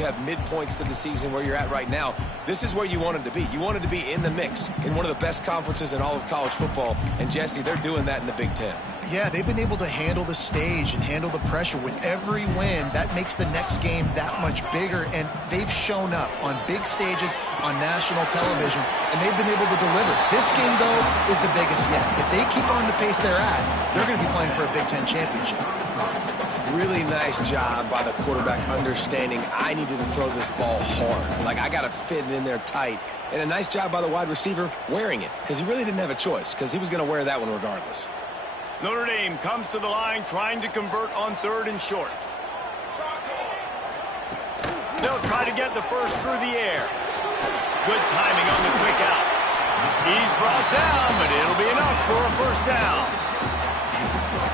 you have midpoints to the season where you're at right now, this is where you wanted to be. You wanted to be in the mix in one of the best conferences in all of college football. And, Jesse, they're doing that in the Big Ten. Yeah, they've been able to handle the stage and handle the pressure with every win. That makes the next game that much bigger, and they've shown up on big stages on national television, and they've been able to deliver. This game, though, is the biggest yet. If they keep on the pace they're at, they're going to be playing for a Big Ten championship. Really nice job by the quarterback understanding I needed to throw this ball hard. Like, I got to fit it in there tight. And a nice job by the wide receiver wearing it, because he really didn't have a choice, because he was going to wear that one regardless. Notre Dame comes to the line trying to convert on 3rd and short. They'll try to get the first through the air. Good timing on the quick out. He's brought down, but it'll be enough for a first down.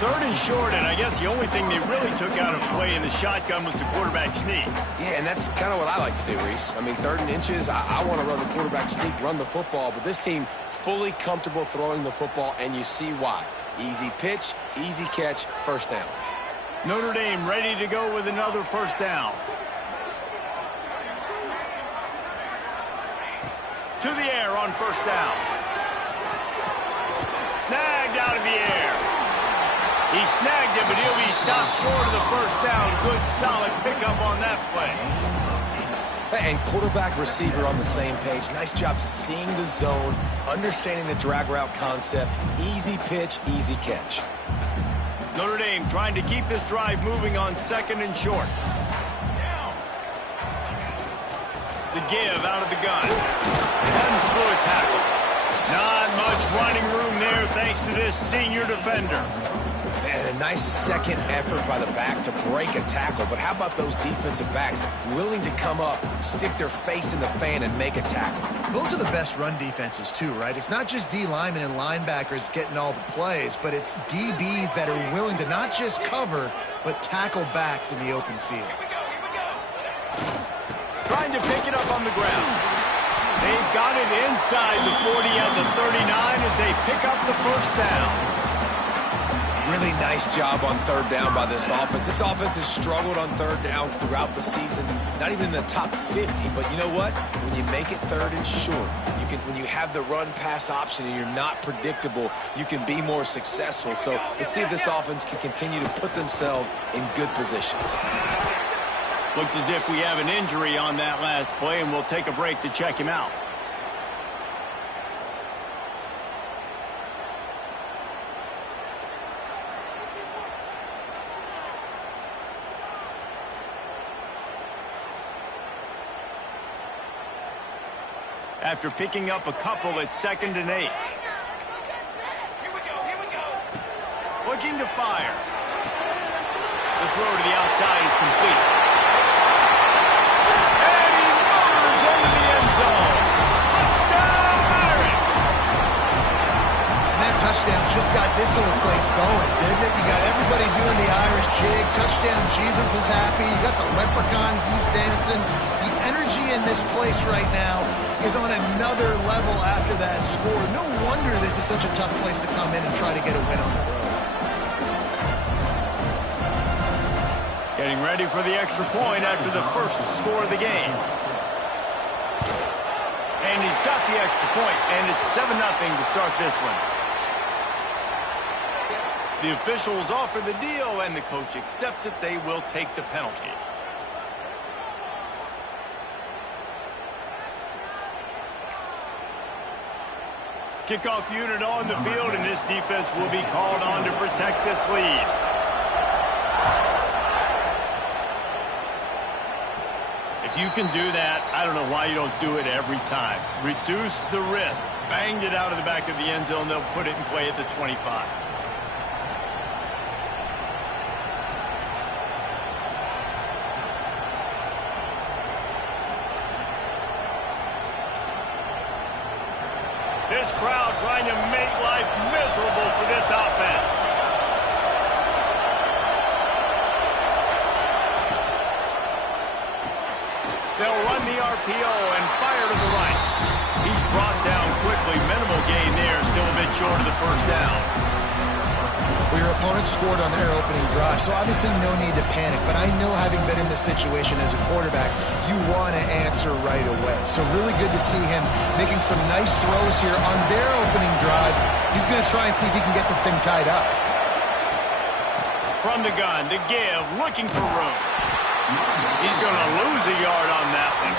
3rd and short, and I guess the only thing they really took out of play in the shotgun was the quarterback sneak. Yeah, and that's kind of what I like to do, Reese. I mean, 3rd and inches, I want to run the quarterback sneak, run the football, but this team fully comfortable throwing the football, and you see why. Easy pitch, easy catch, first down. Notre Dame ready to go with another first down. To the air on first down. Snagged out of the air. He snagged it, but he'll be stopped short of the first down. Good, solid pickup on that play. And quarterback receiver on the same page. Nice job seeing the zone, understanding the drag route concept. Easy pitch, easy catch. Notre Dame trying to keep this drive moving on 2nd and short. The give out of the gun. Runs through a tackle. Not much running room there thanks to this senior defender. And a nice second effort by the back to break a tackle. But how about those defensive backs willing to come up, stick their face in the fan, and make a tackle? Those are the best run defenses, too, right? It's not just D linemen and linebackers getting all the plays, but it's DBs that are willing to not just cover, but tackle backs in the open field. Trying to pick it up on the ground. They've got it inside the 40 at the 39 as they pick up the first down. Really nice job on 3rd down by this offense. This offense has struggled on 3rd downs throughout the season. Not even in the top 50, but you know what? When you make it 3rd and short, when you have the run-pass option and you're not predictable, you can be more successful. So let's see if this offense can continue to put themselves in good positions. Looks as if we have an injury on that last play, and we'll take a break to check him out. After picking up a couple at 2nd and 8. Looking to fire. The throw to the outside is complete. And he motors into the end zone. Touchdown, Irish! And that touchdown just got this whole place going, didn't it? You got everybody doing the Irish jig. Touchdown, Jesus is happy. You got the leprechaun, he's dancing. The energy in this place right now is on another level after that score. No wonder this is such a tough place to come in and try to get a win on the road. Getting ready for the extra point after the first score of the game. And he's got the extra point, and it's 7-0 to start this one. The officials offer the deal, and the coach accepts it. They will take the penalty. Kickoff unit on the field, and this defense will be called on to protect this lead. If you can do that, I don't know why you don't do it every time. Reduce the risk. Banged it out of the back of the end zone. They'll put it in play at the 25. This crowd trying to make life miserable for this offense. They'll run the RPO and fire to the right. He's brought down quickly. Minimal gain there. Still a bit short of the first down. Well, your opponent scored on their opening drive, so obviously no need to panic. But I know, having been in this situation as a quarterback, you want to answer right away. So really good to see him making some nice throws here on their opening drive. He's going to try and see if he can get this thing tied up. From the gun, to give, looking for room. He's going to lose a yard on that one.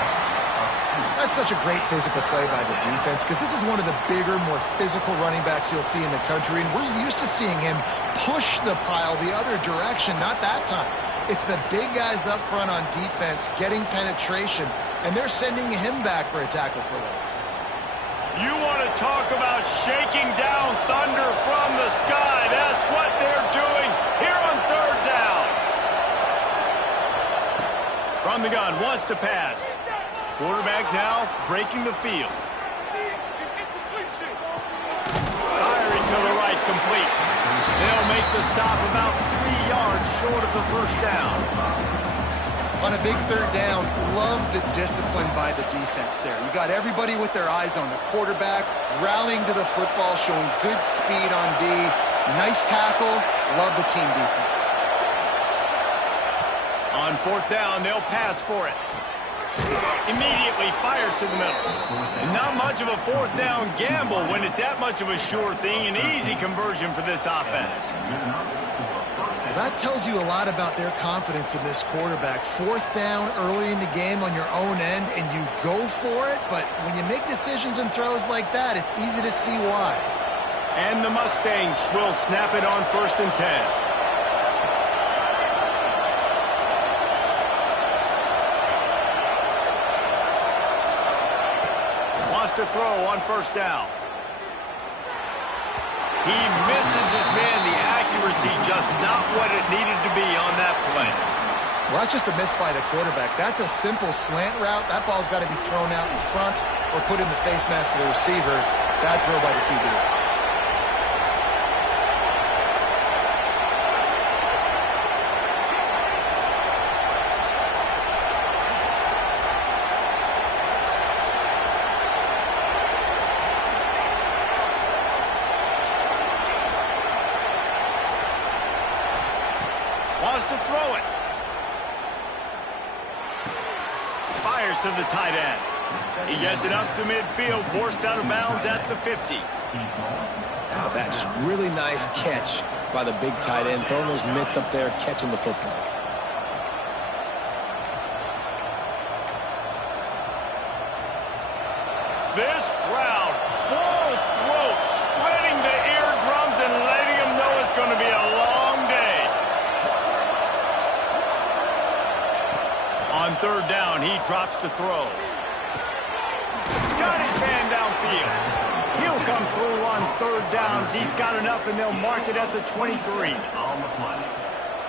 That's such a great physical play by the defense, because this is one of the bigger, more physical running backs you'll see in the country, and we're used to seeing him push the pile the other direction. Not that time. It's the big guys up front on defense getting penetration, and they're sending him back for a tackle for loss. You want to talk about shaking down thunder from the sky. That's what they're doing here on third down. From the gun, wants to pass. Quarterback now breaking the field. Firing to the right, complete. They'll make the stop about 3 yards short of the first down. On a big third down, love the discipline by the defense there. You got everybody with their eyes on the quarterback, rallying to the football, showing good speed on D. Nice tackle. Love the team defense. On fourth down, they'll pass for it. Immediately fires to the middle. And not much of a fourth down gamble when it's that much of a sure thing. An easy conversion for this offense. That tells you a lot about their confidence in this quarterback. Fourth down early in the game on your own end, and you go for it. But when you make decisions and throws like that, it's easy to see why. And the Mustangs will snap it on 1st and 10. To throw on first down. He misses his man. The accuracy just not what it needed to be on that play. Well, that's just a miss by the quarterback. That's a simple slant route. That ball's got to be thrown out in front or put in the face mask of the receiver. Bad throw by the QB. To throw it. Fires to the tight end. He gets it up to midfield, forced out of bounds at the 50. Wow, that just really nice catch by the big tight end, throwing those mitts up there, catching the football. This crowd, full throat, splitting the eardrums and letting them know it's going to be a long day. On third down, he drops to throw. Got his man downfield. He'll come through on third downs. He's got enough, and they'll mark it at the 23.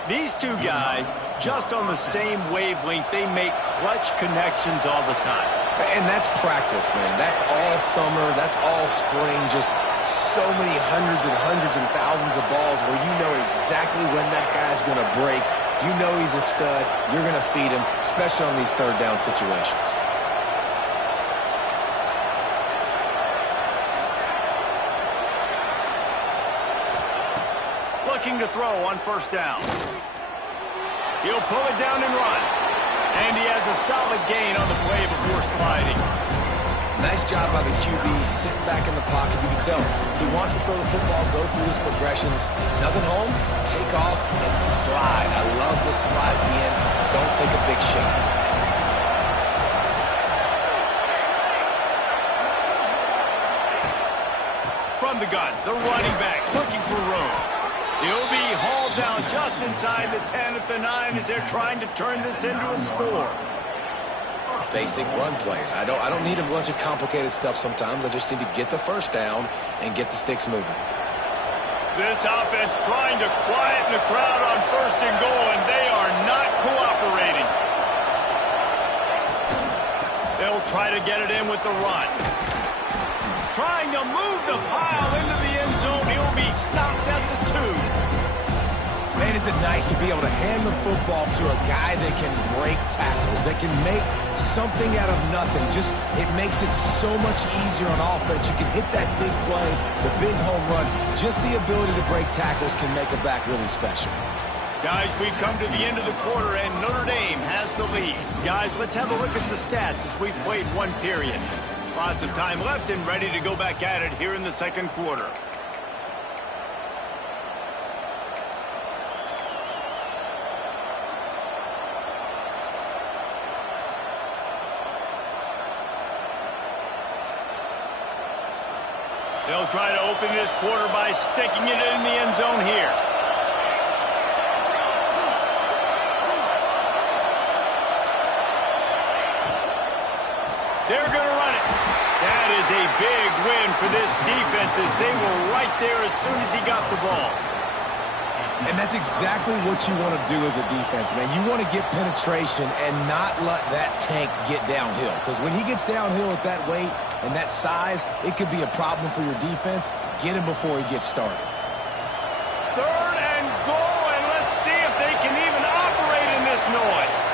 These two guys, just on the same wavelength, they make clutch connections all the time. And that's practice, man. That's all summer. That's all spring. Just so many hundreds and thousands of balls where you know exactly when that guy's going to break. You know he's a stud. You're going to feed him, especially on these third down situations. Looking to throw on first down. He'll pull it down and run. And he has a solid gain on the play before sliding. Nice job by the QB, sitting back in the pocket. You can tell he wants to throw the football, go through his progressions. Nothing home, take off, and slide. I love this slide at the end. Don't take a big shot. From the gun, the running back looking for room. He'll be hauled down just inside the 10 at the 9 as they're trying to turn this into a score. Basic run plays. I don't need a bunch of complicated stuff sometimes. I just need to get the first down and get the sticks moving. This offense trying to quieten the crowd on first and goal, and they are not cooperating. They'll try to get it in with the run. Trying to move the pile into the end zone. He'll be stopped at the 2. Man, is it nice to be able to hand the football to a guy that can break tackles, that can make something out of nothing. Just, it makes it so much easier on offense. You can hit that big play, the big home run. Just the ability to break tackles can make a back really special. Guys, we've come to the end of the quarter, and Notre Dame has the lead. Guys, let's have a look at the stats as we've played one period. Lots of time left and ready to go back at it here in the second quarter. They'll try to open this quarter by sticking it in the end zone here. They're going to run it. That is a big win for this defense as they were right there as soon as he got the ball. And that's exactly what you want to do as a defense, man. You want to get penetration and not let that tank get downhill. Because when he gets downhill at that weight and that size, it could be a problem for your defense. Get him before he gets started. Third and goal, and let's see if they can even operate in this noise.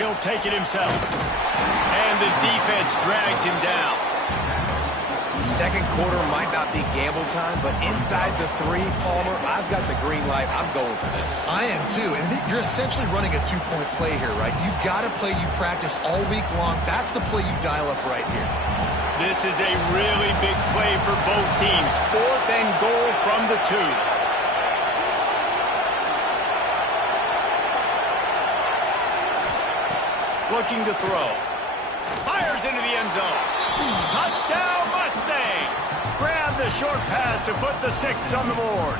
He'll take it himself. And the defense drags him down. Second quarter might not be gamble time, but inside the 3, Palmer, I've got the green light. I'm going for this. I am too. And you're essentially running a 2-point play here, right? You've got a play you practiced all week long. That's the play you dial up right here. This is a really big play for both teams. 4th and goal from the 2. Looking to throw. Fires into the end zone. Touchdown Mustangs. Grab the short pass to put the 6 on the board.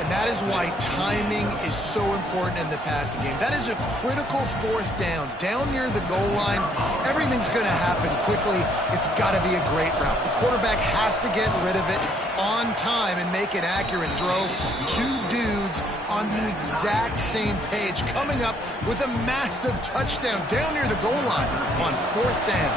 And that is why timing is so important in the passing game. That is a critical 4th down. Down near the goal line, everything's going to happen quickly. It's got to be a great route. The quarterback has to get rid of it on time and make an accurate throw. 2 dudes on the exact same page, coming up with a massive touchdown down near the goal line on 4th down.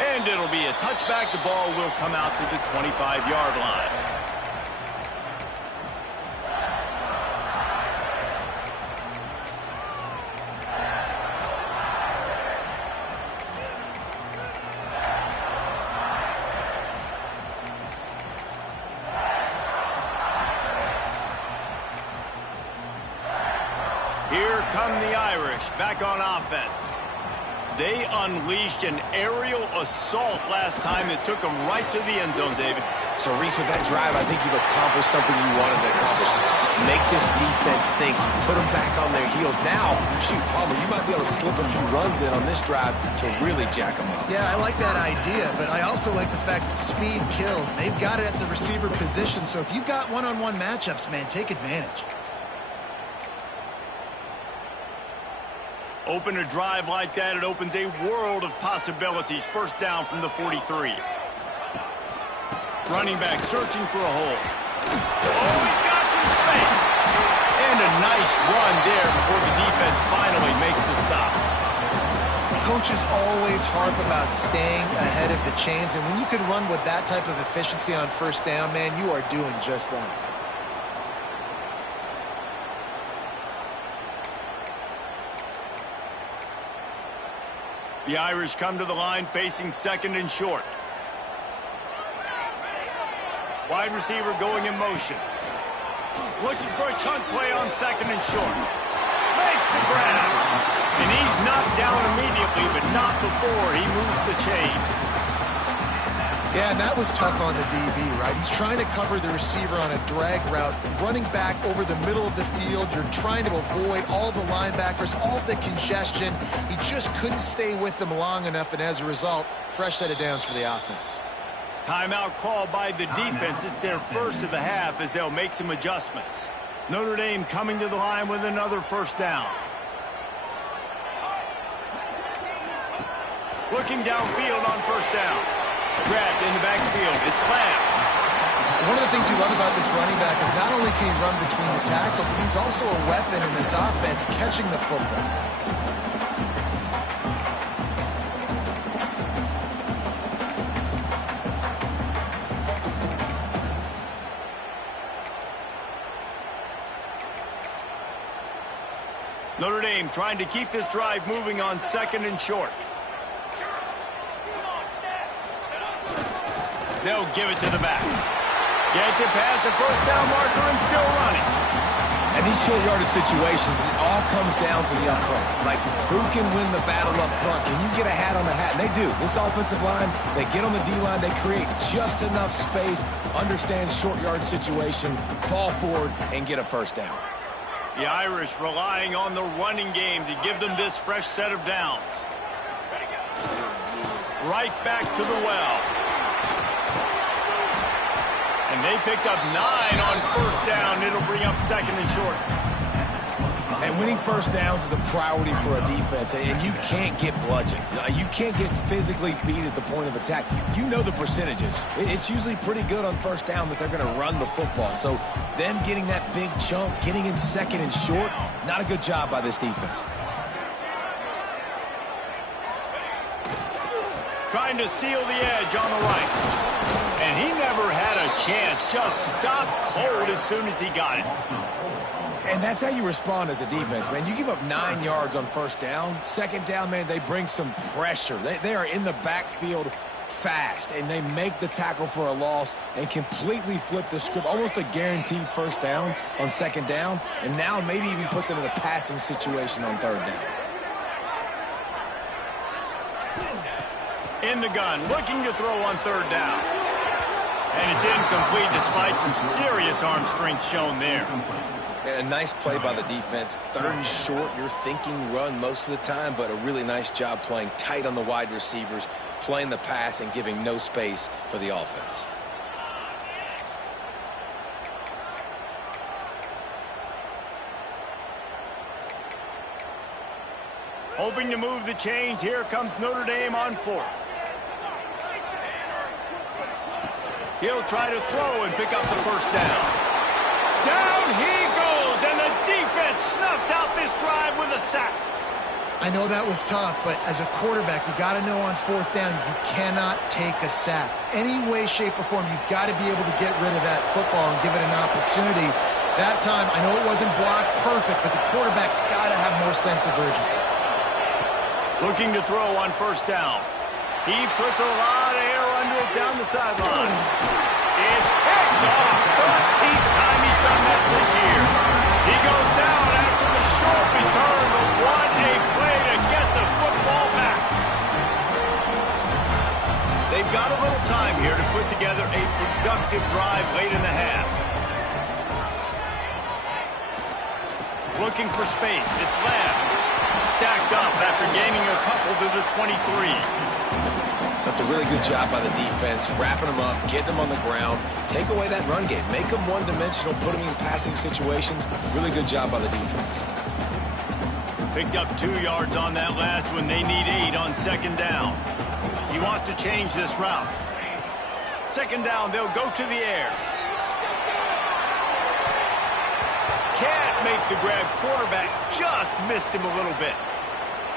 And it'll be a touchback. The ball will come out to the 25-yard line. Here come the Irish back on offense. They unleashed an aerial assault last time that took them right to the end zone, David. So, Reese, with that drive, I think you've accomplished something you wanted to accomplish. Make this defense think. Put them back on their heels. Now, shoot, Palmer, you might be able to slip a few runs in on this drive to really jack them up. Yeah, I like that idea, but I also like the fact that speed kills. They've got it at the receiver position, so if you've got one-on-one matchups, man, take advantage. Open a drive like that, it opens a world of possibilities. First down from the 43. Running back searching for a hole. Oh, he's got some space. And a nice run there before the defense finally makes the stop. Coaches always harp about staying ahead of the chains, and when you can run with that type of efficiency on first down, man, you are doing just that. The Irish come to the line facing 2nd and short. Wide receiver going in motion. Looking for a chunk play on 2nd and short. Makes the grab. And he's knocked down immediately, but not before he moves the chains. Yeah, and that was tough on the DB, right? He's trying to cover the receiver on a drag route, running back over the middle of the field. You're trying to avoid all the linebackers, all the congestion. He just couldn't stay with them long enough, and as a result, fresh set of downs for the offense. Timeout called by the defense. It's their first of the half as they'll make some adjustments. Notre Dame coming to the line with another first down. Looking downfield on first down. Grabbed in the backfield. It's slammed. One of the things you love about this running back is not only can he run between the tackles, but he's also a weapon in this offense, catching the football. Notre Dame trying to keep this drive moving on 2nd and short. They'll give it to the back. Gets it past the first down marker and still running. And these short yardage situations, it all comes down to the up front. Like, who can win the battle up front? Can you get a hat on the hat? And they do. This offensive line, they get on the D-line, they create just enough space, understand short yardage situation, fall forward, and get a first down. The Irish relying on the running game to give them this fresh set of downs. Right back to the well. And they picked up 9 on first down. It'll bring up 2nd and short. And winning first downs is a priority for a defense, and you can't get bludgeoned. You can't get physically beat at the point of attack. You know the percentages. It's usually pretty good on first down that they're going to run the football. So them getting that big chunk, getting in 2nd and short, not a good job by this defense. Trying to seal the edge on the right. And he never had a chance. Just stopped cold as soon as he got it. And that's how you respond as a defense, man. You give up 9 yards on first down. 2nd down, man, they bring some pressure. They are in the backfield fast, and they make the tackle for a loss and completely flip the script. Almost a guaranteed first down on 2nd down, and now maybe even put them in a passing situation on 3rd down. In the gun, looking to throw on 3rd down. And it's incomplete despite some serious arm strength shown there. And a nice play by the defense. 3rd and short, you're thinking run most of the time, but a really nice job playing tight on the wide receivers, playing the pass and giving no space for the offense. Hoping to move the chains. Here comes Notre Dame on 4th. He'll try to throw and pick up the first down. Down he goes, and the defense snuffs out this drive with a sack. I know that was tough, but as a quarterback, you got to know on 4th down, you cannot take a sack. Any way, shape, or form, you've got to be able to get rid of that football and give it an opportunity. That time, I know it wasn't blocked perfect, but the quarterback's got to have more sense of urgency. Looking to throw on first down. He puts a lot of air under it down the sideline. It's picked off. 13th time he's done that this year. He goes down after the short return, but what a play to get the football back. They've got a little time here to put together a productive drive late in the half. Looking for space. It's Lamb. Stacked up after gaining a couple to the 23. That's a really good job by the defense, wrapping them up, getting them on the ground, take away that run game, make them one-dimensional, put them in passing situations. Really good job by the defense. Picked up 2 yards on that last one. They need 8 on 2nd down. He wants to change this route. 2nd down, they'll go to the air. Can't make the grab. Quarterback just missed him a little bit.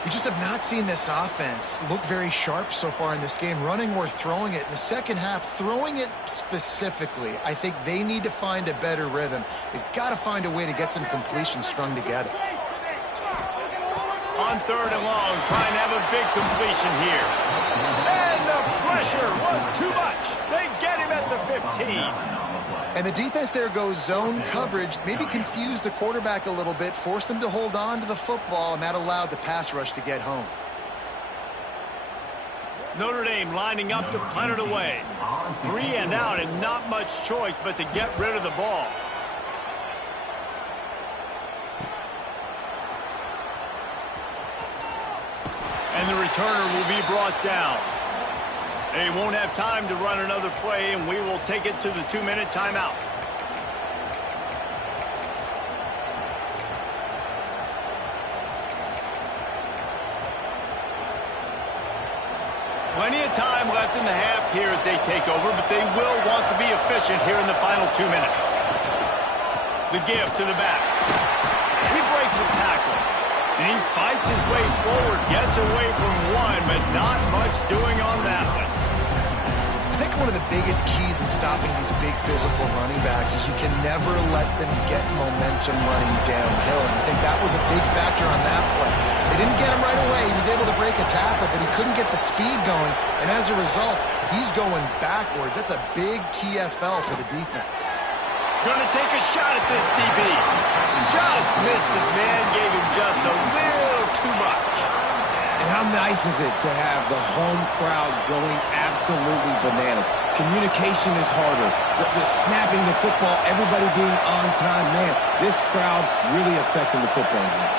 We just have not seen this offense look very sharp so far in this game, running or throwing it. In the second half, throwing it specifically, I think they need to find a better rhythm. They've got to find a way to get some completions strung together. On 3rd and long, trying to have a big completion here. And the pressure was too much. They get him at the 15. And the defense there goes zone coverage, maybe confused the quarterback a little bit, forced him to hold on to the football, and that allowed the pass rush to get home. Notre Dame lining up to punt it away. 3 and out and not much choice but to get rid of the ball. And the returner will be brought down. They won't have time to run another play, and we will take it to the 2-minute timeout. Plenty of time left in the half here as they take over, but they will want to be efficient here in the final 2 minutes. The give to the back. He breaks a tackle. And he fights his way forward, gets away from one, but not much doing on that one. I think one of the biggest keys in stopping these big physical running backs is you can never let them get momentum running downhill. And I think that was a big factor on that play. They didn't get him right away. He was able to break a tackle, but he couldn't get the speed going. And as a result, he's going backwards. That's a big TFL for the defense. Going to take a shot at this DB. Just missed his man, gave him just a little too much. And how nice is it to have the home crowd going absolutely bananas? Communication is harder. The snapping the football, everybody being on time. Man, this crowd really affecting the football game.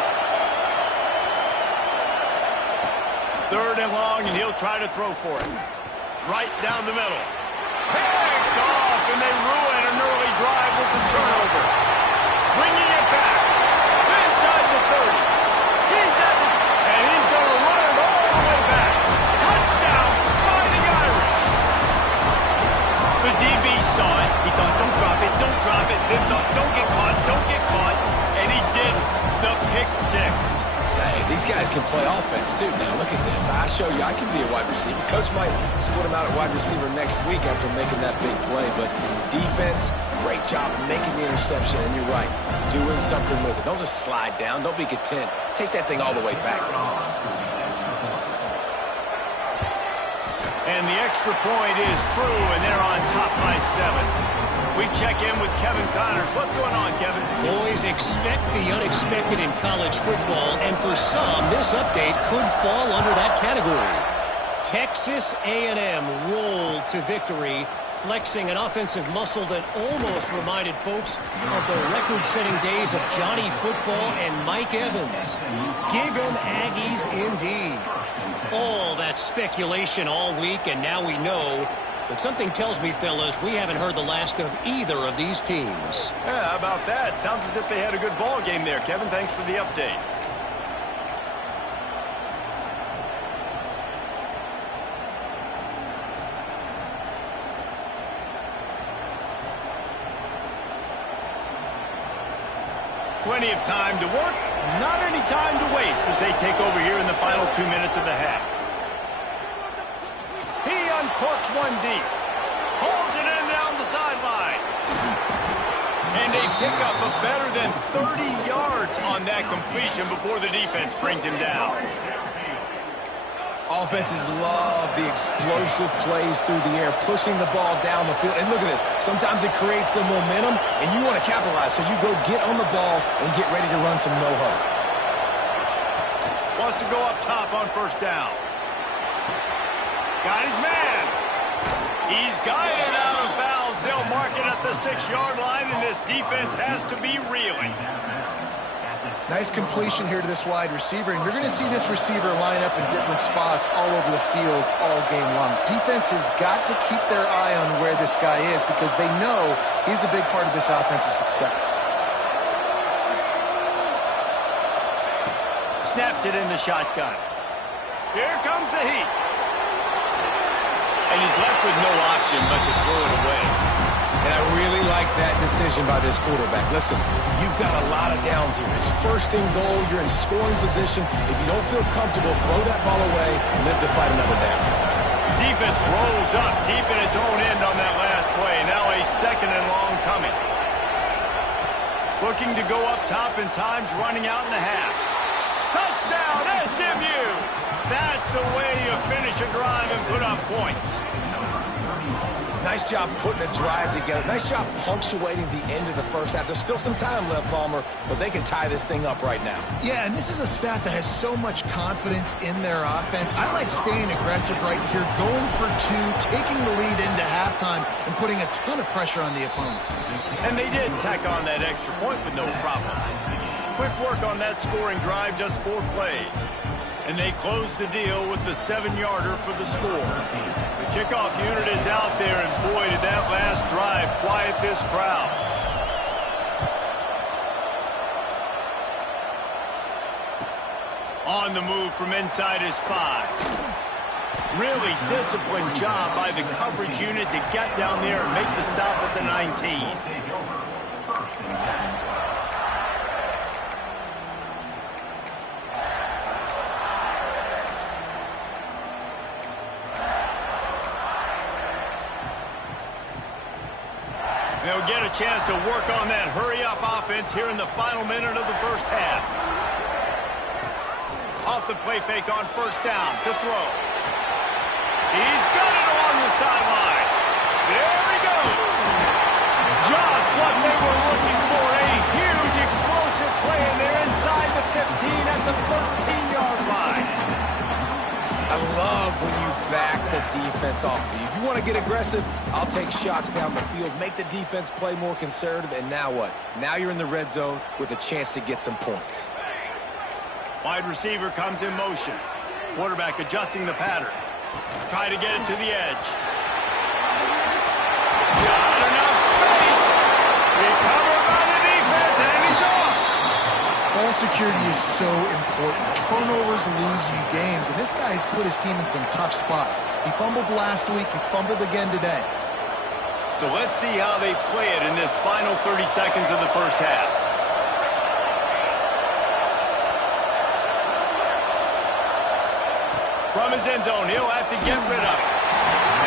3rd and long, and he'll try to throw for it. Right down the middle. Picked off, and they ruin an early drive with the turnover. Bringing it back. Inside the 30. He's at the... And he's going to run it all the way back. Touchdown, Fighting Irish. The DB saw it. He thought, don't drop it, don't drop it. Then thought, don't get caught, don't get caught. And he didn't. The pick 6. Hey, these guys can play offense, too. Now, look at this. I show you I can be a wide receiver. Coach might split him out at wide receiver next week after making that big play. But defense, great job making the interception. And you're right, doing something with it. Don't just slide down. Don't be content. Take that thing all the way back. And the extra point is true, and they're on top by 7. We check in with Kevin Connors. What's going on, Kevin? Boys, expect the unexpected in college football, and for some, this update could fall under that category. Texas A&M rolled to victory, flexing an offensive muscle that almost reminded folks of the record-setting days of Johnny Football and Mike Evans. Gig 'em Aggies indeed. All that speculation all week, and now we know. But something tells me, fellas, we haven't heard the last of either of these teams. Yeah, how about that? Sounds as if they had a good ball game there, Kevin. Thanks for the update. Plenty of time to work, not any time to waste as they take over here in the final 2 minutes of the half. He uncorks one deep. Pulls it in down the sideline. And they pick up a better than 30 yards on that completion before the defense brings him down. Offenses love the explosive plays through the air, pushing the ball down the field. And look at this. Sometimes it creates some momentum, and you want to capitalize. So you go get on the ball and get ready to run some no-huddle. Wants to go up top on 1st down. Got his man. He's guided out of bounds. They'll mark it at the 6-yard line, and this defense has to be reeling. Nice completion here to this wide receiver, and you're going to see this receiver line up in different spots all over the field all game long. Defense has got to keep their eye on where this guy is because they know he's a big part of this offense's success. Snapped it in the shotgun. Here comes the heat. And he's left with no option but to throw it away. And I really like that decision by this quarterback. Listen, you've got a lot of downs here. It's 1st and goal. You're in scoring position. If you don't feel comfortable, throw that ball away and live to fight another down. Defense rolls up deep in its own end on that last play. Now a 2nd and long coming. Looking to go up top, and time's running out in the half. Touchdown, SMU! That's the way you finish a drive and put up points. Nice job putting a drive together. Nice job punctuating the end of the 1st half. There's still some time left, Palmer, but they can tie this thing up right now. Yeah, and this is a staff that has so much confidence in their offense. I like staying aggressive right here, going for 2, taking the lead into halftime, and putting a ton of pressure on the opponent. And they did tack on that extra point with no problem. Quick work on that scoring drive, just 4 plays. And they close the deal with the 7-yarder for the score. The kickoff unit is out there, and boy, did that last drive quiet this crowd. On the move from inside his 5. Really disciplined job by the coverage unit to get down there and make the stop at the 19. They'll get a chance to work on that hurry-up offense here in the final minute of the first half. Off the play fake on first down to throw. He's got it along the sideline. There he goes. Just what they were looking for. A huge explosive play, and they're inside the 15 at the 13-yard line. I love when you back the defense off of you. If you want to get aggressive, I'll take shots down the field, make the defense play more conservative, and now what? Now you're in the red zone with a chance to get some points. Wide receiver comes in motion. Quarterback adjusting the pattern. Try to get it to the edge. Got enough space. Recovered by the defense, and he's off. Ball security is so important. Turnovers lose you games, and this guy's put his team in some tough spots. He fumbled last week. He's fumbled again today. So let's see how they play it in this final 30 seconds of the first half. From his end zone, he'll have to get rid of it.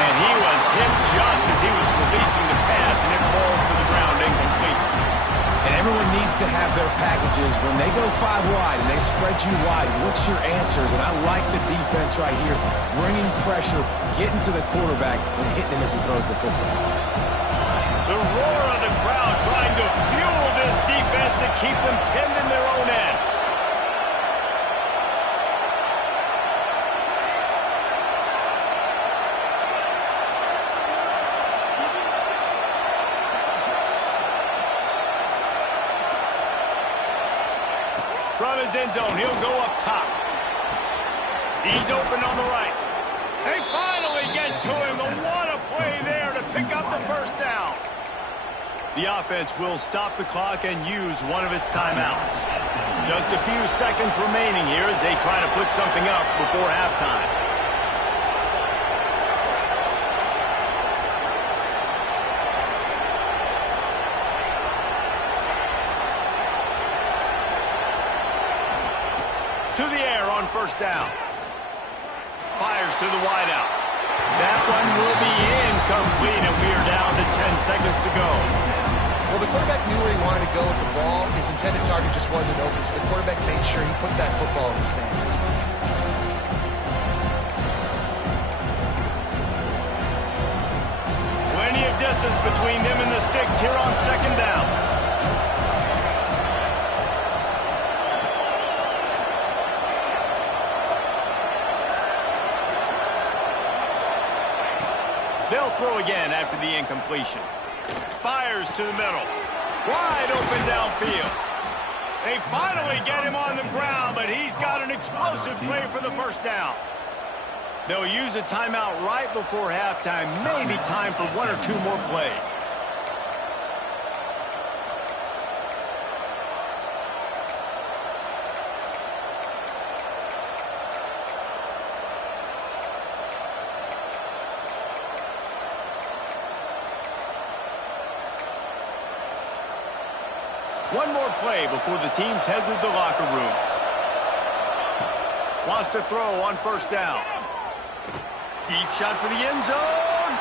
And he was hit just as he was releasing the pass, and it falls to the ground incomplete. And everyone needs to have their packages. When they go 5 wide and they spread you wide, what's your answers? And I like the defense right here, bringing pressure, getting to the quarterback, and hitting him as he throws the football. The roar of the crowd trying to fuel this defense to keep them pinned in their own end. From his end zone, he'll go up top. He's open on the right. They finally get to him, and what a play there to pick up the first down. The offense will stop the clock and use one of its timeouts. Just a few seconds remaining here as they try to put something up before halftime. To the air on first down. Fires to the wideout. That one will be incomplete, and we are down to 10 seconds to go. Well, the quarterback knew where he wanted to go with the ball. His intended target just wasn't open, so the quarterback made sure he put that football in the stands. Plenty of distance between them and the sticks here on second down. They'll throw again after the incompletion. Fires to the middle. Wide open downfield. They finally get him on the ground, but he's got an explosive play for the first down. They'll use a timeout right before halftime. Maybe time for 1 or 2 more plays. One more play before the teams head to the locker rooms. Wants to throw on first down. Deep shot for the end zone.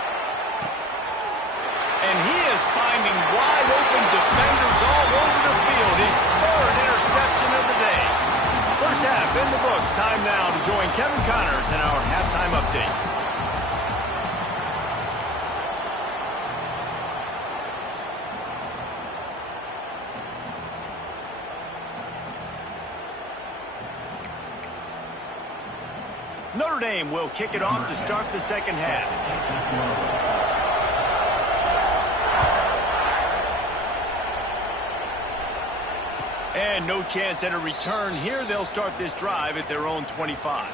And he is finding wide open defenders all over the field. His 3rd interception of the day. First half in the books. Time now to join Kevin Connors in our halftime update. Notre Dame will kick it off to start the second half. And no chance at a return here. They'll start this drive at their own 25.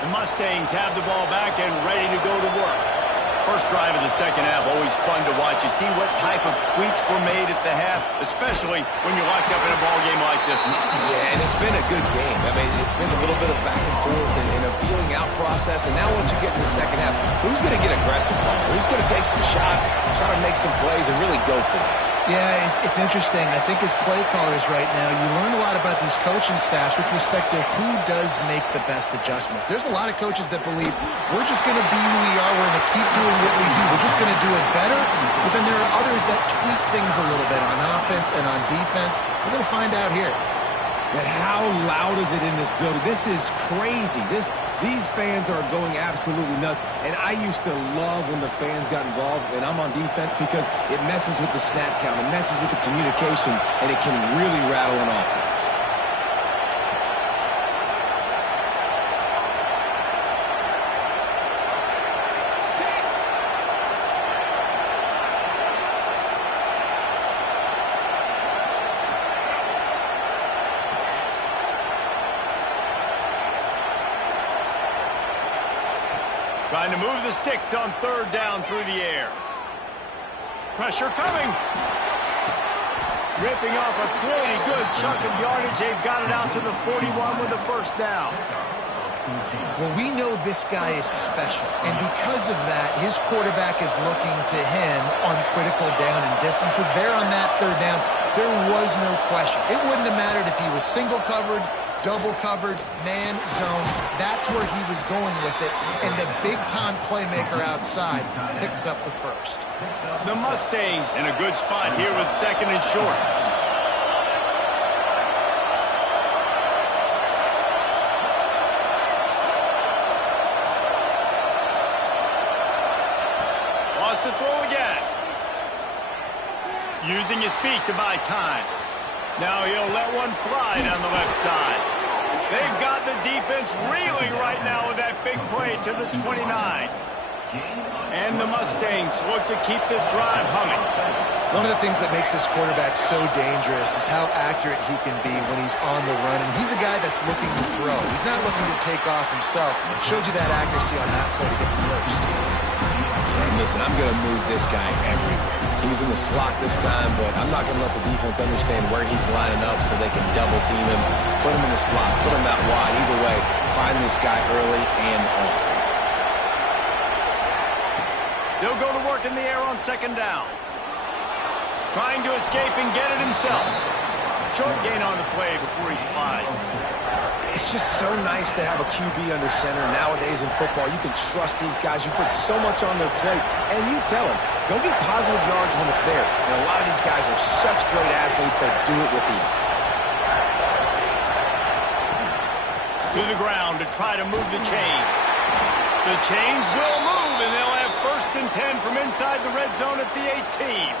The Mustangs have the ball back and ready to go to work. First drive of the second half, always fun to watch. You see what type of tweaks were made at the half, especially when you're locked up in a ball game like this one. Yeah, and it's been a good game. I mean, it's been a little bit of back and forth and a feeling out process. And now once you get in the second half, who's going to get aggressive, Paul? Who's going to take some shots, try to make some plays, and really go for it? Yeah, it's interesting. I think as play callers right now, you learn a lot about these coaching staffs with respect to who does make the best adjustments. There's a lot of coaches that believe we're just going to be who we are. We're going to keep doing what we do. We're just going to do it better. But then there are others that tweak things a little bit on offense and on defense. We're going to find out here. But how loud is it in this building? This is crazy. These fans are going absolutely nuts. And I used to love when the fans got involved, and I'm on defense, because it messes with the snap count, it messes with the communication, and it can really rattle an offense. Trying to move the sticks on third down through the air. Pressure coming. Ripping off a pretty good chunk of yardage. They've got it out to the 41 with the first down. Well, we know this guy is special, and because of that, his quarterback is looking to him on critical down and distances. There on that third down, there was no question. It wouldn't have mattered if he was single covered, double covered, man, zone. That's where he was going with it, and the big-time playmaker outside picks up the first. The Mustangs in a good spot here with second and short. Lost to throw again. Using his feet to buy time. Now he'll let one fly down the left side. They've got the defense reeling right now with that big play to the 29. And the Mustangs look to keep this drive humming. One of the things that makes this quarterback so dangerous is how accurate he can be when he's on the run. And he's a guy that's looking to throw. He's not looking to take off himself. Showed you that accuracy on that play to get the first. And listen, I'm going to move this guy everywhere. He was in the slot this time, but I'm not going to let the defense understand where he's lining up so they can double team him, put him in the slot, put him out wide. Either way, find this guy early and often. They'll go to work in the air on second down. Trying to escape and get it himself. Short gain on the play before he slides. It's just so nice to have a QB under center. Nowadays in football, you can trust these guys. You put so much on their plate, and you tell them, go get positive yards when it's there. And a lot of these guys are such great athletes that do it with ease. To the ground to try to move the chains. The chains will move, and they'll have first and 10 from inside the red zone at the 18.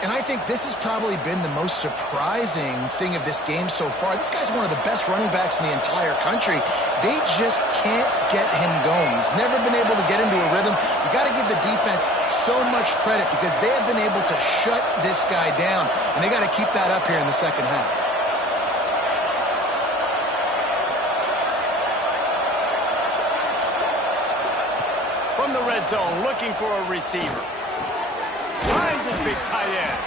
And I think this has probably been the most surprising thing of this game so far. This guy's one of the best running backs in the entire country. They just can't get him going. He's never been able to get into a rhythm. You got to give the defense so much credit because they have been able to shut this guy down, and they got to keep that up here in the second half. From the red zone, looking for a receiver. Finds his big tight end.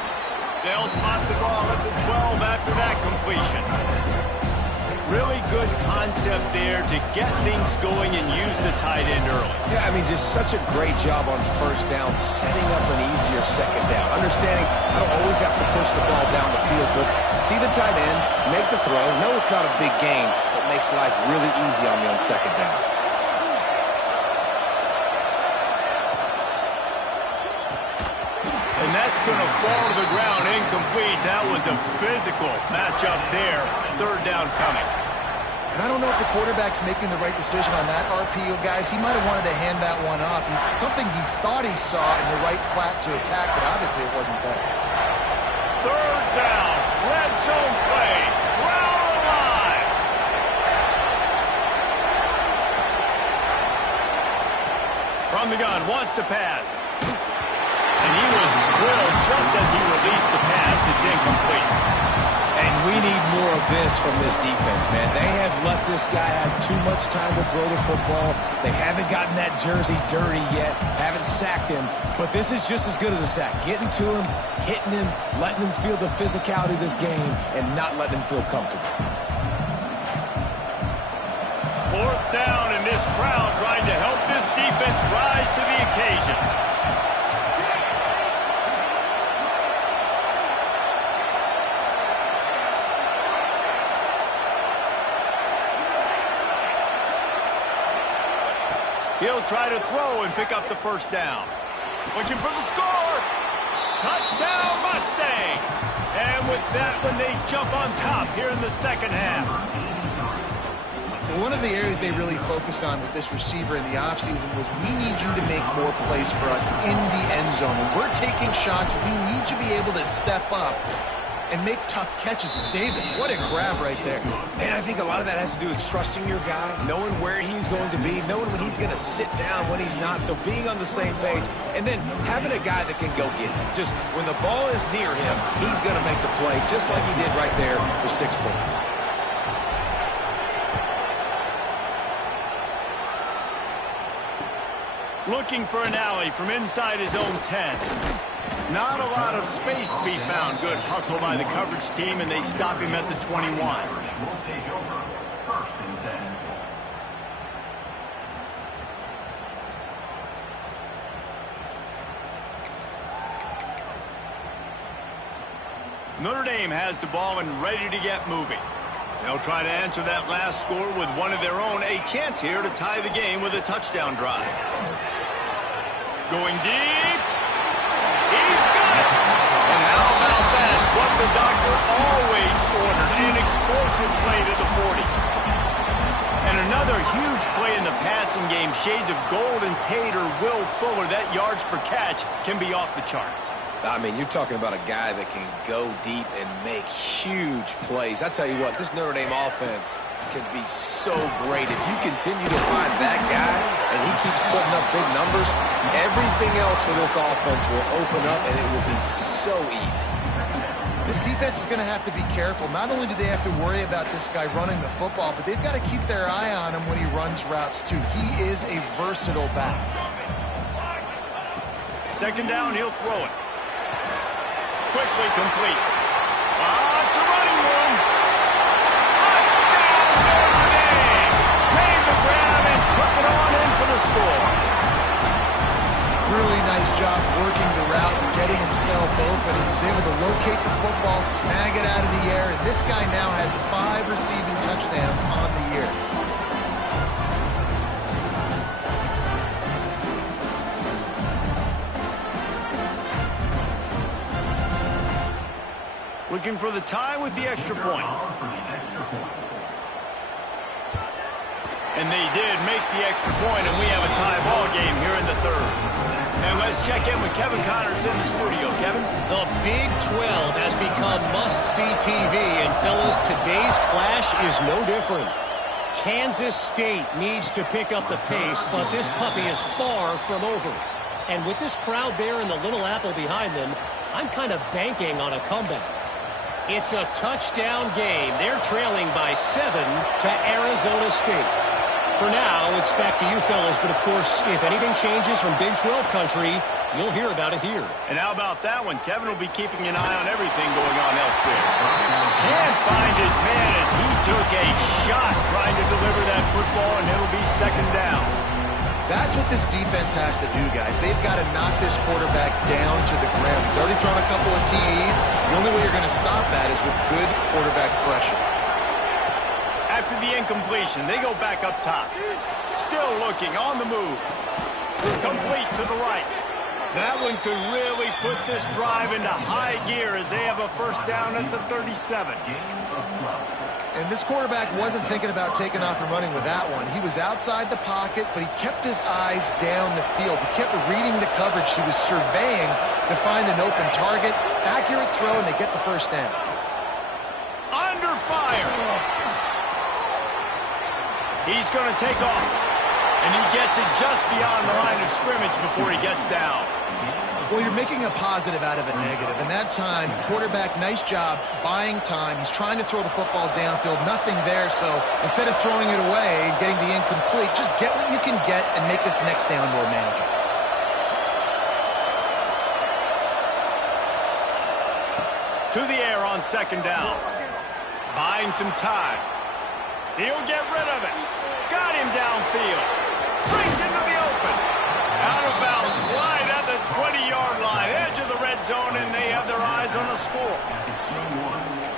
They'll spot the ball at the 12 after that completion. Really good concept there to get things going and use the tight end early. Yeah, I mean, just such a great job on first down, setting up an easier second down. Understanding I don't always have to push the ball down the field, but see the tight end, make the throw. No, it's not a big gain, but makes life really easy on me on second down. And that's going to fall to the ground incomplete. That was a physical matchup there. Third down coming. And I don't know if the quarterback's making the right decision on that RPO, guys. He might have wanted to hand that one off. Something he thought he saw in the right flat to attack, but obviously it wasn't there. Third down. Red zone play. Crowd alive. From the gun, wants to pass. And he was drilled just as he released the pass. It's incomplete. And we We need more of this from this defense, man. They have let this guy have too much time to throw the football. They haven't gotten that jersey dirty yet, haven't sacked him, but this is just as good as a sack. Getting to him, hitting him, letting him feel the physicality of this game, and not letting him feel comfortable. Fourth down, and this crowd trying to help this defense rise to the occasion. He'll try to throw and pick up the first down. Looking for the score. Touchdown, Mustangs. And with that one, they jump on top here in the second half. One of the areas they really focused on with this receiver in the offseason was we need you to make more plays for us in the end zone. When we're taking shots, we need you to be able to step up and make tough catches. David, what a grab right there. And I think a lot of that has to do with trusting your guy, knowing where he's going to be, knowing when he's going to sit down, when he's not, so being on the same page, and then having a guy that can go get it. Just when the ball is near him, he's going to make the play, just like he did right there for 6 points. Looking for an alley from inside his own 10. Not a lot of space to be found. Good hustle by the coverage team, and they stop him at the 21. Will take over. First and 10. Notre Dame has the ball and ready to get moving. They'll try to answer that last score with one of their own. A chance here to tie the game with a touchdown drive. Going deep. He's got it. And how about that? What the doctor always ordered. An explosive play to the 40. And another huge play in the passing game. Shades of Golden Tate or Will Fuller. That yards per catch can be off the charts. I mean, you're talking about a guy that can go deep and make huge plays. I tell you what, this Notre Dame offense can be so great. If you continue to find that guy and he keeps putting up big numbers, everything else for this offense will open up and it will be so easy. This defense is going to have to be careful. Not only do they have to worry about this guy running the football, but they've got to keep their eye on him when he runs routes too. He is a versatile back. Second down, he'll throw it. Quickly complete. It's a running room. Touchdown, Notre Dame. Made the grab and took it on in for the score. Really nice job working the route and getting himself open. He was able to locate the football, snag it out of the air, and this guy now has 5 receiving touchdowns on the year. Looking for the tie with the extra point. And they did make the extra point, and we have a tie ball game here in the third. And let's check in with Kevin Connors in the studio. Kevin? The Big 12 has become must-see TV, and fellas, today's clash is no different. Kansas State needs to pick up the pace, but this puppy is far from over. And with this crowd there and the Little Apple behind them, I'm kind of banking on a comeback. It's a touchdown game. They're trailing by 7 to Arizona State. For now, it's back to you fellas, but of course, if anything changes from Big 12 country, you'll hear about it here. And how about that one? Kevin will be keeping an eye on everything going on elsewhere. Can't find his man as he took a shot trying to deliver that football, and it'll be second down. That's what this defense has to do, guys. They've got to knock this quarterback down to the ground. He's already thrown a couple of TDs. The only way you're going to stop that is with good quarterback pressure. After the incompletion, they go back up top. Still looking, on the move. Complete to the right. That one could really put this drive into high gear as they have a first down at the 37. And this quarterback wasn't thinking about taking off and running with that one. He was outside the pocket, but he kept his eyes down the field. He kept reading the coverage. He was surveying to find an open target. Accurate throw, and they get the first down. Under fire. He's going to take off. And he gets it just beyond the line of scrimmage before he gets down. Well, you're making a positive out of a negative. And that time, quarterback, nice job buying time. He's trying to throw the football downfield. Nothing there. So instead of throwing it away and getting the incomplete, just get what you can get and make this next down more manageable. To the air on second down. Buying some time. He'll get rid of it. Got him downfield. Brings into the open. Out of bounds, right at the 20-yard line. Edge of the red zone, and they have their eyes on the score.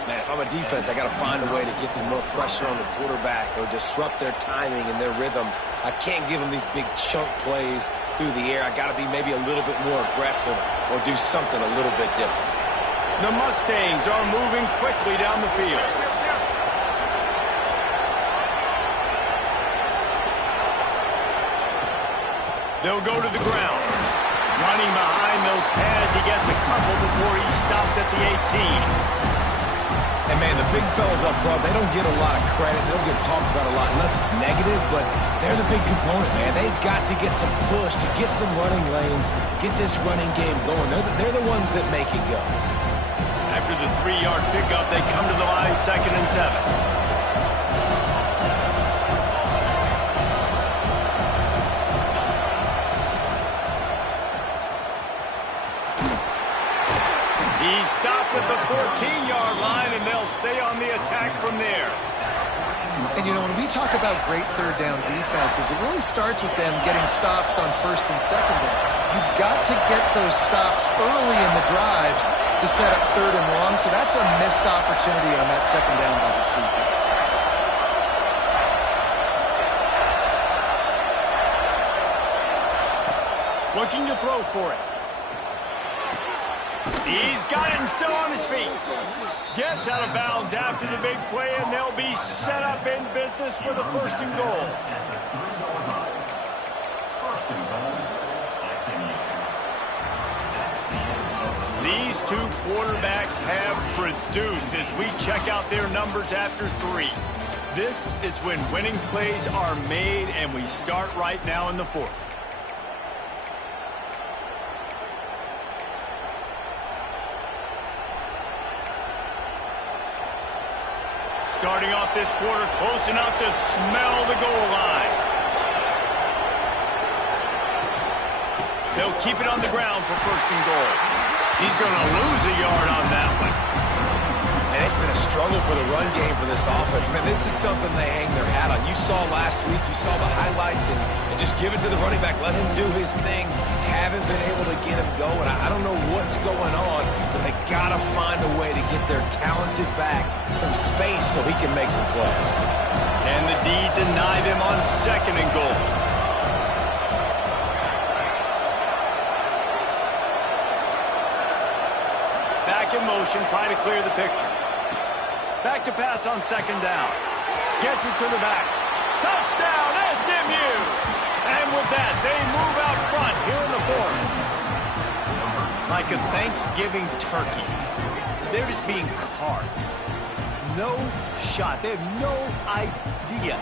Man, if I'm a defense, I got to find a way to get some more pressure on the quarterback or disrupt their timing and their rhythm. I can't give them these big chunk plays through the air. I got to be maybe a little bit more aggressive or do something a little bit different. The Mustangs are moving quickly down the field. They'll go to the ground. Running behind those pads, he gets a couple before he's stopped at the 18. And, man, the big fellas up front, they don't get a lot of credit. They don't get talked about a lot unless it's negative, but they're the big component, man. They've got to get some push to get some running lanes, get this running game going. They're the ones that make it go. After the 3-yard pickup, they come to the line, 2nd and 7. He's stopped at the 14-yard line, and they'll stay on the attack from there. And, you know, when we talk about great third down defenses, it really starts with them getting stops on 1st and 2nd down. You've got to get those stops early in the drives to set up 3rd and long, so that's a missed opportunity on that 2nd down by this defense. Looking to throw for it. He's got it and still on his feet. Gets out of bounds after the big play, and they'll be set up in business with a 1st and goal. These two quarterbacks have produced as we check out their numbers after 3. This is when winning plays are made, and we start right now in the 4th. Starting off this quarter close enough to smell the goal line. They'll keep it on the ground for 1st and goal. He's going to lose a yard on that one. And it's been a struggle for the run game for this offense. Man, this is something they hang their hat on. You saw last week, you saw the highlights, and just give it to the running back. Let him do his thing. Haven't been able to get him going. I don't know what's going on, but they got to find a way to get their talented back some space so he can make some plays. And the D denied him on 2nd and goal. Back in motion, trying to clear the picture. Back to pass on 2nd down. Gets it to the back. Touchdown, SMU! And with that, they move out front here in the 4th. Like a Thanksgiving turkey. They're just being carved. No shot. They have no idea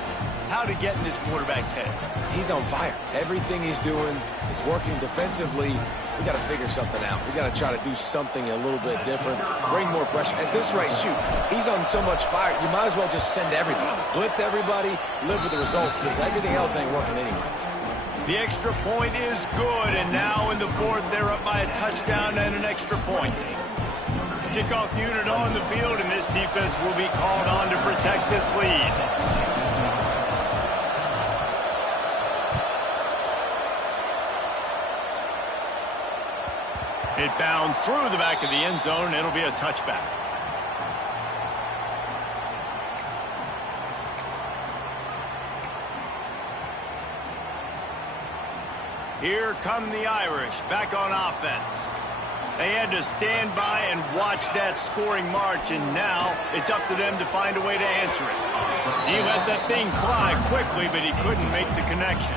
how to get in this quarterback's head. He's on fire. Everything he's doing is working defensively. We got to figure something out. We got to try to do something a little bit different, bring more pressure. At this rate, shoot, he's on so much fire, you might as well just send everybody. Blitz everybody, live with the results, because everything else ain't working anyways. The extra point is good, and now in the 4th, they're up by a touchdown and an extra point. Kickoff unit on the field, and this defense will be called on to protect this lead. It bounds through the back of the end zone, and it'll be a touchback. Here come the Irish back on offense. They had to stand by and watch that scoring march, and now it's up to them to find a way to answer it. He let that thing fly quickly, but he couldn't make the connection.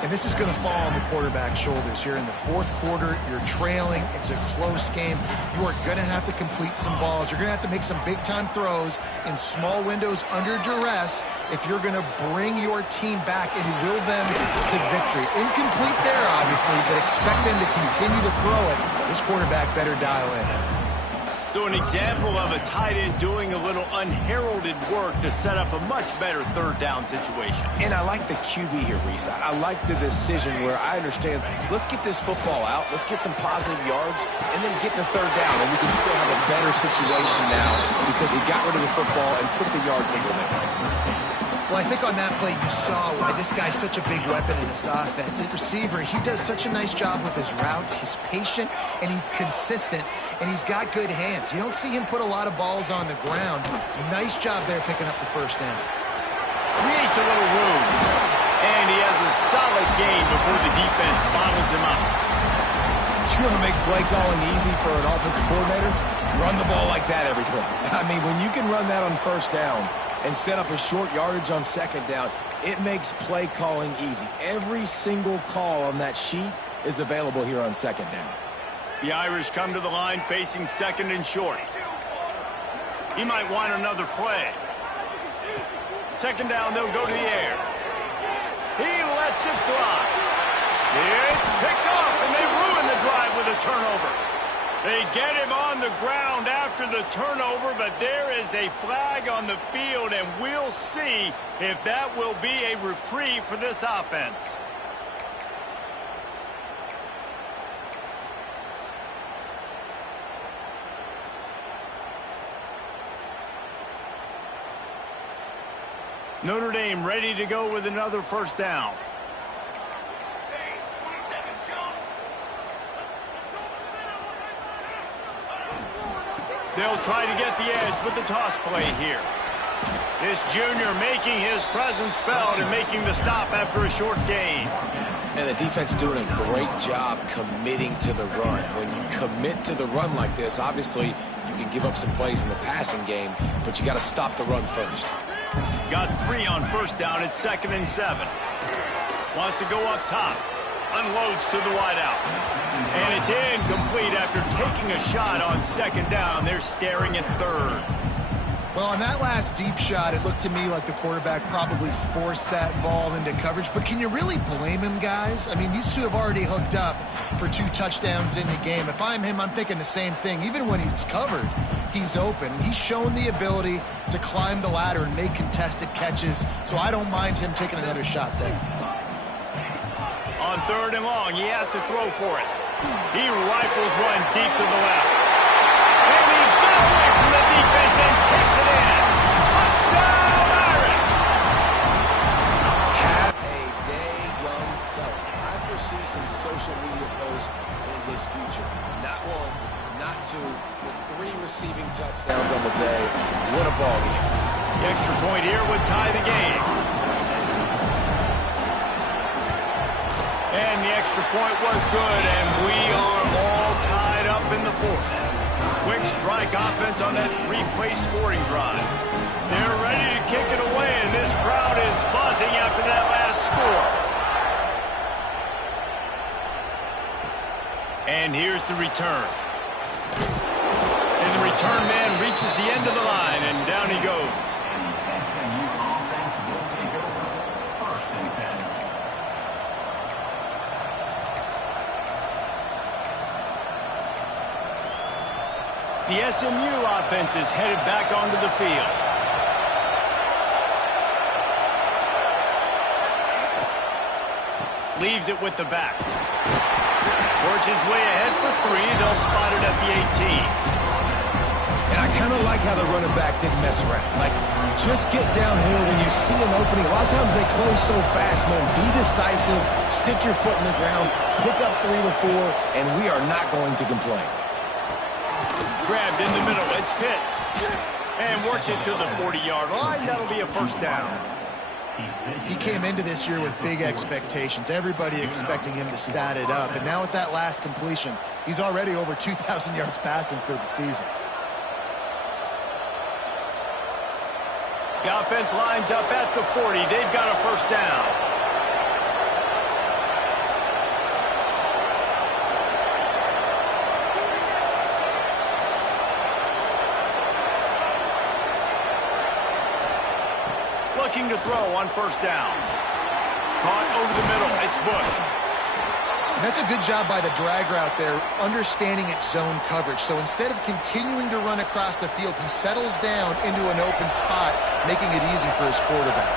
And this is going to fall on the quarterback's shoulders here in the fourth quarter. You're trailing. It's a close game. You are going to have to complete some balls. You're going to have to make some big-time throws in small windows under duress if you're going to bring your team back and will them to victory. Incomplete there, obviously, but expect them to continue to throw it. This quarterback better dial in. So an example of a tight end doing a little unheralded work to set up a much better third down situation. And I like the QB here, Reese. I like the decision where I understand, let's get this football out, let's get some positive yards, and then get to third down, and we can still have a better situation now because we got rid of the football and took the yards that were there. Well, I think on that play you saw why this guy's such a big weapon in this offense. At receiver, he does such a nice job with his routes. He's patient, and he's consistent, and he's got good hands. You don't see him put a lot of balls on the ground. Nice job there picking up the first down. Creates a little room, and he has a solid game before the defense bottles him up. You want to make play calling easy for an offensive coordinator? Run the ball like that every play. I mean, when you can run that on first down and set up a short yardage on second down, it makes play calling easy. Every single call on that sheet is available here on second down. The Irish come to the line facing second and short. He might want another play. Second down, they'll go to the air. He lets it fly. It's picked off, and they ruin the drive with a turnover. They get him on the ground after the turnover, but there is a flag on the field, and we'll see if that will be a reprieve for this offense. Notre Dame ready to go with another first down. They'll try to get the edge with the toss play here. This junior making his presence felt and making the stop after a short gain. And the defense doing a great job committing to the run. When you commit to the run like this, obviously you can give up some plays in the passing game, but you got to stop the run first. Got 3 on first down at 2nd and 7. Wants to go up top. Unloads to the wideout. And it's incomplete after taking a shot on second down. They're staring at third. Well, on that last deep shot, it looked to me like the quarterback probably forced that ball into coverage. But can you really blame him, guys? I mean, these two have already hooked up for 2 touchdowns in the game. If I'm him, I'm thinking the same thing. Even when he's covered, he's open. He's shown the ability to climb the ladder and make contested catches. So I don't mind him taking another shot there. On 3rd and long, he has to throw for it. He rifles one deep to the left. And he got away from the defense and takes it in. Touchdown, Irish! Have a day, young fella. I foresee some social media posts in his future. Not 1, not 2, but 3 receiving touchdowns on the day. What a ball game. The extra point here would tie the game. And the extra point was good, and we are all tied up in the 4th. Quick strike offense on that 3-play scoring drive. They're ready to kick it away, and this crowd is buzzing after that last score. And here's the return. And the return man reaches the end of the line, and down he goes. The SMU offense is headed back onto the field. Leaves it with the back. Works his way ahead for 3. They'll spot it at the 18. And I kind of like how the running back didn't mess around. Like, just get downhill when you see an opening. A lot of times they close so fast, man. Be decisive, stick your foot in the ground, pick up 3 to 4, and we are not going to complain. Grabbed in the middle, it's Pitts. And works it to the 40-yard line. That'll be a first down. He came into this year with big expectations. Everybody expecting him to stat it up. And now with that last completion, he's already over 2,000 yards passing for the season. The offense lines up at the 40. They've got a first down. Looking to throw on first down. Caught over the middle. It's Bush. And that's a good job by the drag route there, understanding its zone coverage. So instead of continuing to run across the field, he settles down into an open spot, making it easy for his quarterback.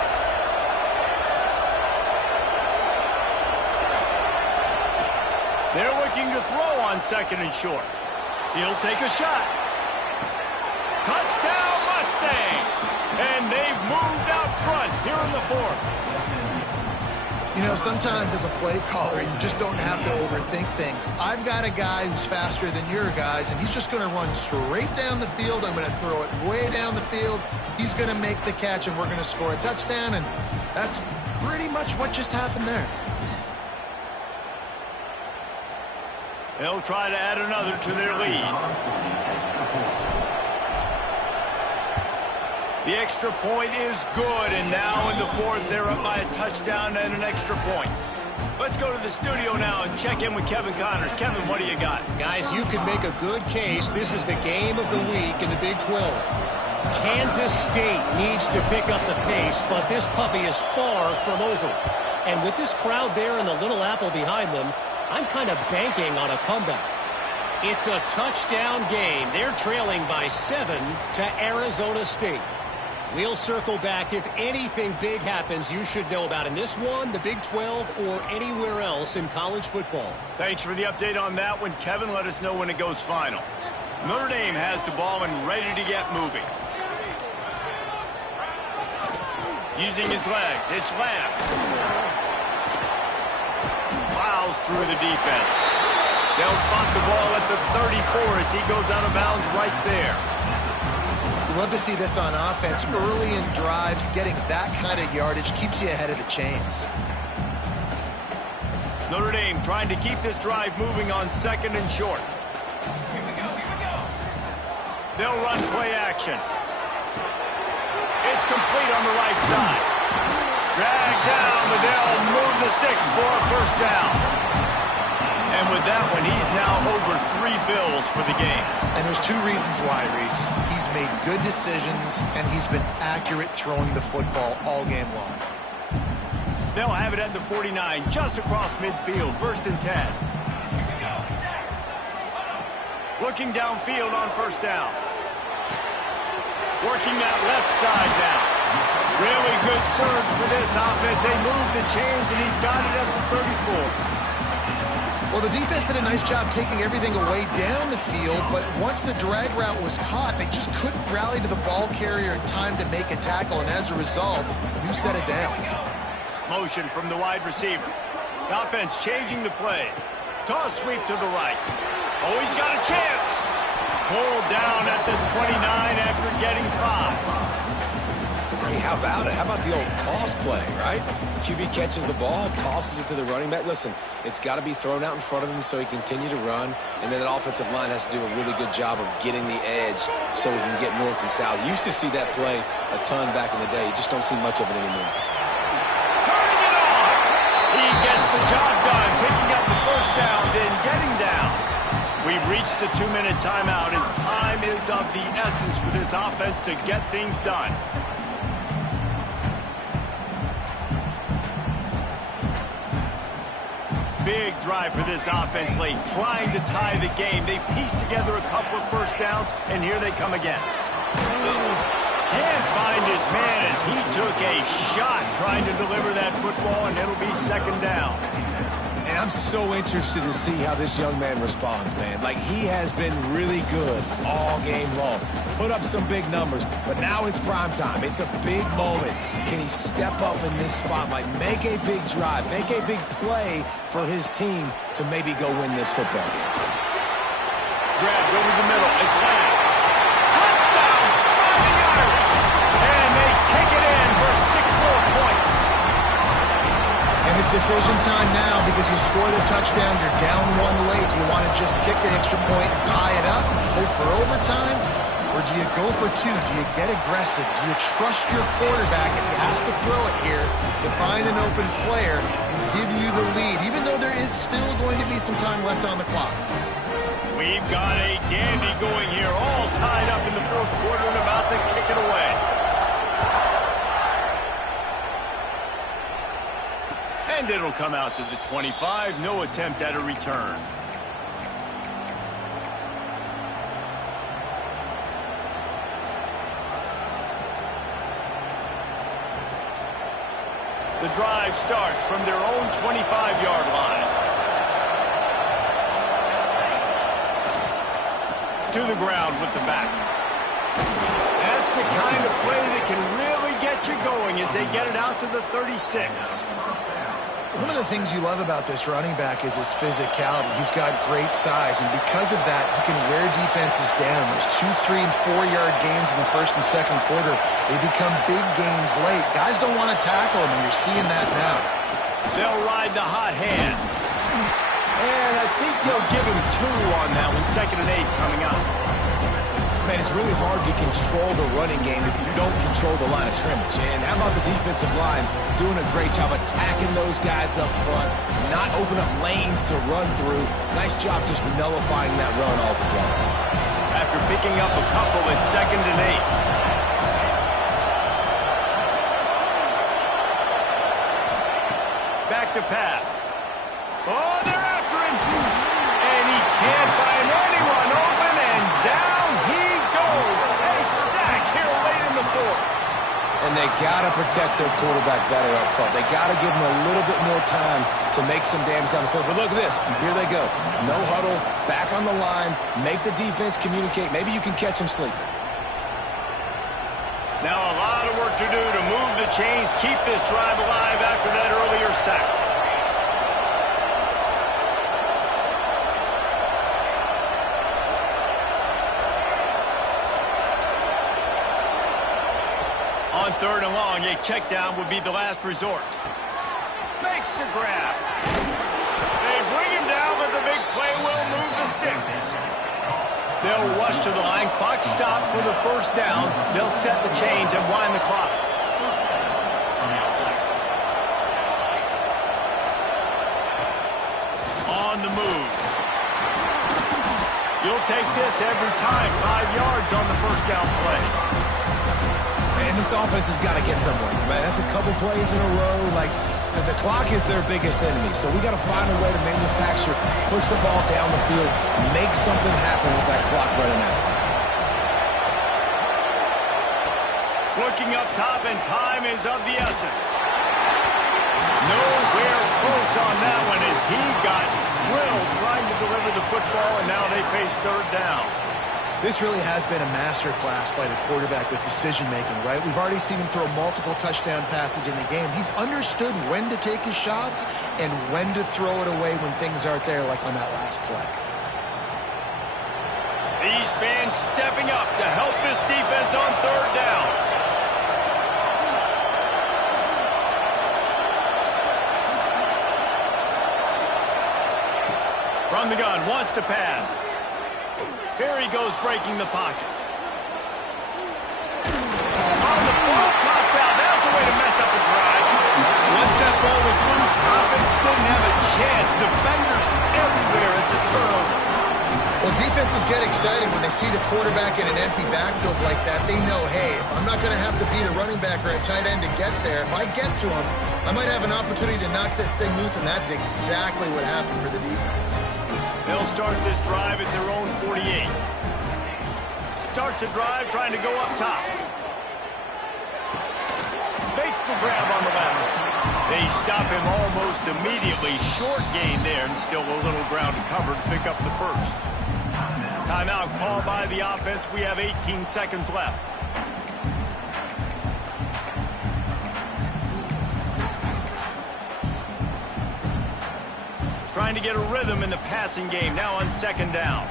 They're looking to throw on second and short. He'll take a shot. Touchdown Mustangs! And they've moved out front here in the fourth. You know, sometimes as a play caller, you just don't have to overthink things. I've got a guy who's faster than your guys, and he's just going to run straight down the field. I'm going to throw it way down the field. He's going to make the catch, and we're going to score a touchdown, and that's pretty much what just happened there. They'll try to add another to their lead. The extra point is good, and now in the fourth, they're up by a touchdown and an extra point. Let's go to the studio now and check in with Kevin Connors. Kevin, what do you got? Guys, you can make a good case. This is the game of the week in the Big 12. Kansas State needs to pick up the pace, but this puppy is far from over. And with this crowd there and the Little Apple behind them, I'm kind of banking on a comeback. It's a touchdown game. They're trailing by 7 to Arizona State. We'll circle back. If anything big happens, you should know about in this one, the Big 12, or anywhere else in college football. Thanks for the update on that one, Kevin. Let us know when it goes final. Notre Dame has the ball and ready to get moving. Using his legs, it's Lamb. Plows through the defense. They'll spot the ball at the 34 as he goes out of bounds right there. You love to see this on offense. Early in drives, getting that kind of yardage keeps you ahead of the chains. Notre Dame trying to keep this drive moving on second and short. Here we go, here we go. They'll run play action. It's complete on the right side. Dragged down, but they'll move the sticks for a first down. And with that one, he's now over 3 bills for the game. And there's 2 reasons why, Reese. He's made good decisions, and he's been accurate throwing the football all game long. They'll have it at the 49, just across midfield, 1st and 10. Looking downfield on first down. Working that left side now. Really good surge for this offense. They move the chains, and he's got it at the 34. Well, the defense did a nice job taking everything away down the field, but once the drag route was caught, they just couldn't rally to the ball carrier in time to make a tackle, and as a result, new set of downs. Motion from the wide receiver. The offense changing the play. Toss sweep to the right. Oh, he's got a chance. Pulled down at the 29 after getting 5. Hey, how about it? How about the old toss play, right? QB catches the ball, tosses it to the running back. Listen, it's got to be thrown out in front of him so he can continue to run. And then that offensive line has to do a really good job of getting the edge so he can get north and south. You used to see that play a ton back in the day. You just don't see much of it anymore. Turning it on. He gets the job done, picking up the first down, then getting down. We've reached the 2-minute timeout, and time is of the essence for this offense to get things done. Big drive for this offense late, trying to tie the game. They pieced together a couple of first downs, and here they come again. Can't find his man as he took a shot trying to deliver that football, and it'll be second down. And I'm so interested to see how this young man responds, man. Like, he has been really good all game long. Put up some big numbers, but now it's prime time. It's a big moment. Can he step up in this spotlight, make a big drive, make a big play for his team to maybe go win this football game? Grabbed over the middle. It's Lamb. Touchdown! 5 yards! And they take it in for 6 more points. And it's decision time now because you score the touchdown, you're down 1 late. Do you want to just kick the extra point and tie it up, hope for overtime? Or do you go for 2? Do you get aggressive? Do you trust your quarterback if he has to throw it here to find an open player and give you the lead, even though there is still going to be some time left on the clock? We've got a dandy going here, all tied up in the 4th quarter and about to kick it away. And it'll come out to the 25. No attempt at a return. The drive starts from their own 25-yard line. To the ground with the back. That's the kind of play that can really get you going as they get it out to the 36. One of the things you love about this running back is his physicality. He's got great size, and because of that, he can wear defenses down. Those 2, 3, and 4-yard gains in the first and second quarter, they become big gains late. Guys don't want to tackle him, and you're seeing that now. They'll ride the hot hand. And I think they'll give him 2 on that one. 2nd and 8 coming up. Man, it's really hard to control the running game if you don't control the line of scrimmage. And how about the defensive line doing a great job attacking those guys up front, not open up lanes to run through. Nice job just nullifying that run altogether. After picking up a couple, it's 2nd and 8. Back to pass. Oh, they're after him. And he can't find anyone open, and down he goes. A sack here late in the 4th. And they got to protect their quarterback better up front. They got to give him a little bit more time to make some damage down the field. But look at this. Here they go. No huddle, back on the line, make the defense communicate. Maybe you can catch them sleeping. Now a lot of work to do to move the chains, keep this drive alive after that earlier sack. On 3rd and long, a check down would be the last resort. Makes the grab. They bring him down, but the big play will move the sticks. They'll rush to the line. Clock stop for the 1st down. They'll set the chains and wind the clock. On the move. You'll take this every time. 5 yards on the 1st down play. And this offense has got to get somewhere. Man, that's a couple plays in a row. Like, the clock is their biggest enemy. So we got to find a way to manufacture, push the ball down the field, make something happen with that clock running out. Looking up top, and time is of the essence. Nowhere close on that one as he got drilled trying to deliver the football, and now they face 3rd down. This really has been a masterclass by the quarterback with decision-making, right? We've already seen him throw multiple touchdown passes in the game. He's understood when to take his shots and when to throw it away when things aren't there, like on that last play. These fans stepping up to help this defense on 3rd down. From the gun, wants to pass. Here he goes, breaking the pocket. Oh, the ball popped out. That's a way to mess up a drive. Once that ball was loose, offense didn't have a chance. Defenders everywhere. It's a turnover. Well, defenses get excited when they see the quarterback in an empty backfield like that. They know, hey, if I'm not going to have to beat a running back or a tight end to get there, if I get to him, I might have an opportunity to knock this thing loose, and that's exactly what happened for the defense. They'll start this drive at their own 48. Starts a drive trying to go up top. Makes the grab on the lateral. They stop him almost immediately. Short gain there, and still a little ground to cover to pick up the 1st. Timeout called by the offense. We have 18 seconds left. Trying to get a rhythm in the passing game now on 2nd down.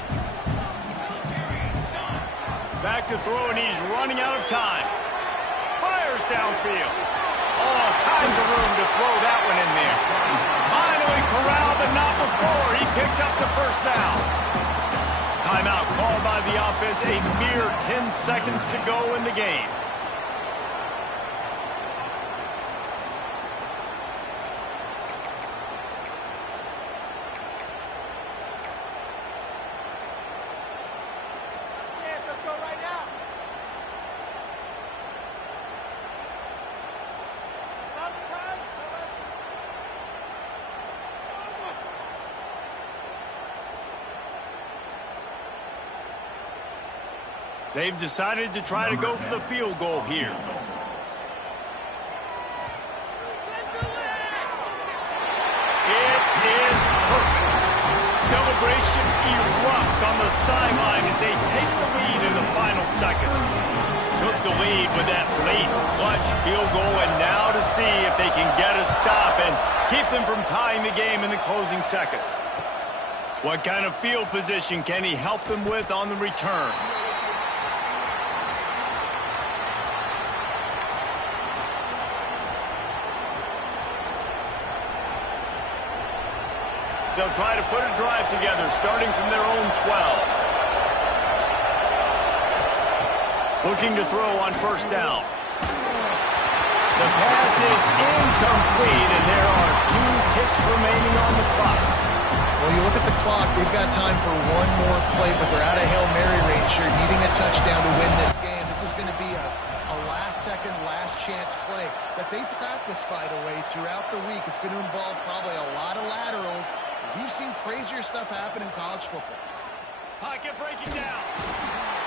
Back to throw, and he's running out of time. Fires downfield. All kinds of room to throw that one in there. Finally corralled, but not before. He picks up the 1st down. Timeout called by the offense. A mere 10 seconds to go in the game. They've decided to try to go for the field goal here. It is perfect. Celebration erupts on the sideline as they take the lead in the final seconds. Took the lead with that late clutch field goal, and now to see if they can get a stop and keep them from tying the game in the closing seconds. What kind of field position can he help them with on the return? They'll try to put a drive together, starting from their own 12. Looking to throw on first down. The pass is incomplete, and there are 2 ticks remaining on the clock. Well, you look at the clock, they've got time for one more play, but they're out of Hail Mary range here, needing a touchdown to win this game. This is going to be a last-second, last-chance play that they practice, by the way, throughout the week. It's going to involve probably a lot of laterals. We've seen crazier stuff happen in college football. Pocket breaking down.